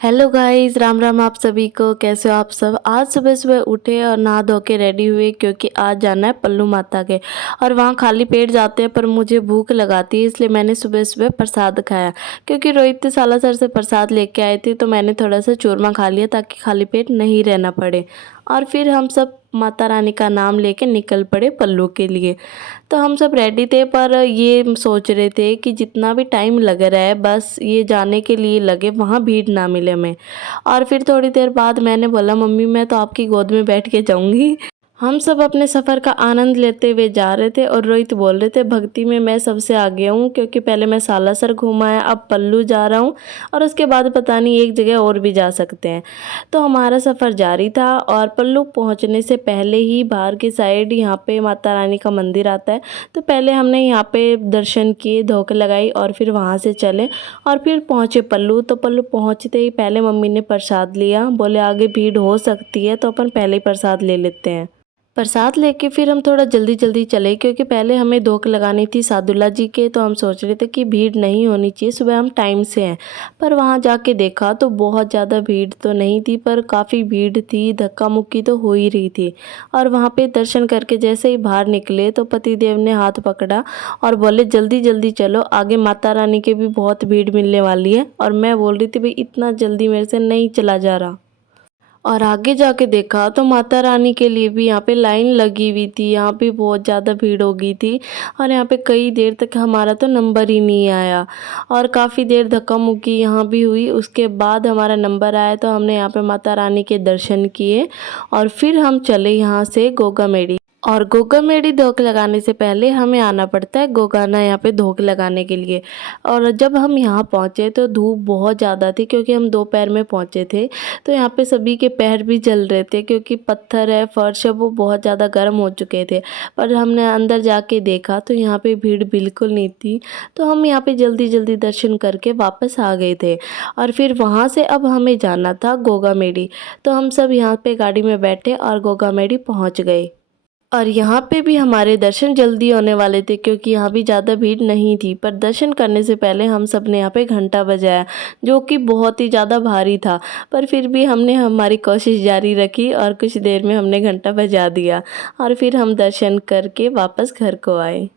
Hello guys, Ram Ram आप सभी को। कैसे हो आप सब। आज सुबह सुबह उठे और नहा धो के रेडी हुए क्योंकि आज जाना है पल्लू माता के। और वहाँ खाली पेट जाते हैं पर मुझे भूख लगाती है, इसलिए मैंने सुबह सुबह प्रसाद खाया। क्योंकि रोहित सालासर से प्रसाद लेके आए थे तो मैंने थोड़ा सा चूरमा खा लिया ताकि खाली पेट नहीं रहना पड़े। और फिर हम सब माता रानी का नाम लेके निकल पड़े पल्लू के लिए। तो हम सब रेडी थे पर ये सोच रहे थे कि जितना भी टाइम लग रहा है बस ये जाने के लिए लगे, वहाँ भीड़ ना मिले हमें। और फिर थोड़ी देर बाद मैंने बोला मम्मी मैं तो आपकी गोद में बैठ के जाऊंगी। हम सब अपने सफ़र का आनंद लेते हुए जा रहे थे और रोहित बोल रहे थे भक्ति में मैं सबसे आगे हूँ क्योंकि पहले मैं सालासर घूमा है, अब पल्लू जा रहा हूँ और उसके बाद पता नहीं एक जगह और भी जा सकते हैं। तो हमारा सफ़र जारी था और पल्लू पहुँचने से पहले ही बाहर की साइड यहाँ पे माता रानी का मंदिर आता है। तो पहले हमने यहाँ पे दर्शन किए, धोखे लगाई और फिर वहाँ से चले और फिर पहुँचे पल्लू। तो पल्लू पहुँचते ही पहले मम्मी ने प्रसाद लिया, बोले आगे भीड़ हो सकती है तो अपन पहले ही प्रसाद ले लेते हैं। प्रसाद लेके फिर हम थोड़ा जल्दी जल्दी चले क्योंकि पहले हमें धोख लगानी थी सादुल्ला जी के। तो हम सोच रहे थे कि भीड़ नहीं होनी चाहिए, सुबह हम टाइम से हैं। पर वहाँ जाके देखा तो बहुत ज़्यादा भीड़ तो नहीं थी पर काफ़ी भीड़ थी, धक्का मुक्की तो हो ही रही थी। और वहाँ पे दर्शन करके जैसे ही बाहर निकले तो पतिदेव ने हाथ पकड़ा और बोले जल्दी जल्दी चलो, आगे माता रानी के भी बहुत भीड़ मिलने वाली है। और मैं बोल रही थी भाई इतना जल्दी मेरे से नहीं चला जा रहा। और आगे जाके देखा तो माता रानी के लिए भी यहाँ पे लाइन लगी हुई थी, यहाँ पे बहुत ज़्यादा भीड़ हो गई थी। और यहाँ पे कई देर तक हमारा तो नंबर ही नहीं आया और काफ़ी देर धक्का मुक्की यहाँ भी हुई। उसके बाद हमारा नंबर आया तो हमने यहाँ पे माता रानी के दर्शन किए और फिर हम चले यहाँ से गोगा मेडी। और गोगा मेडी धोख लगाने से पहले हमें आना पड़ता है गोगाना यहाँ पे धोख लगाने के लिए। और जब हम यहाँ पहुँचे तो धूप बहुत ज़्यादा थी क्योंकि हम दोपहर में पहुँचे थे। तो यहाँ पे सभी के पैर भी जल रहे थे क्योंकि पत्थर है, फर्श है, वो बहुत ज़्यादा गर्म हो चुके थे। पर हमने अंदर जाके देखा तो यहाँ पे भीड़ बिल्कुल नहीं थी। तो हम यहाँ पे जल्दी जल्दी दर्शन करके वापस आ गए थे। और फिर वहाँ से अब हमें जाना था गोगा मेडी। तो हम सब यहाँ पे गाड़ी में बैठे और गोगा मेडी पहुँच गए। और यहाँ पे भी हमारे दर्शन जल्दी होने वाले थे क्योंकि यहाँ भी ज़्यादा भीड़ नहीं थी। पर दर्शन करने से पहले हम सब ने यहाँ पे घंटा बजाया जो कि बहुत ही ज़्यादा भारी था। पर फिर भी हमने हमारी कोशिश जारी रखी और कुछ देर में हमने घंटा बजा दिया और फिर हम दर्शन करके वापस घर को आए।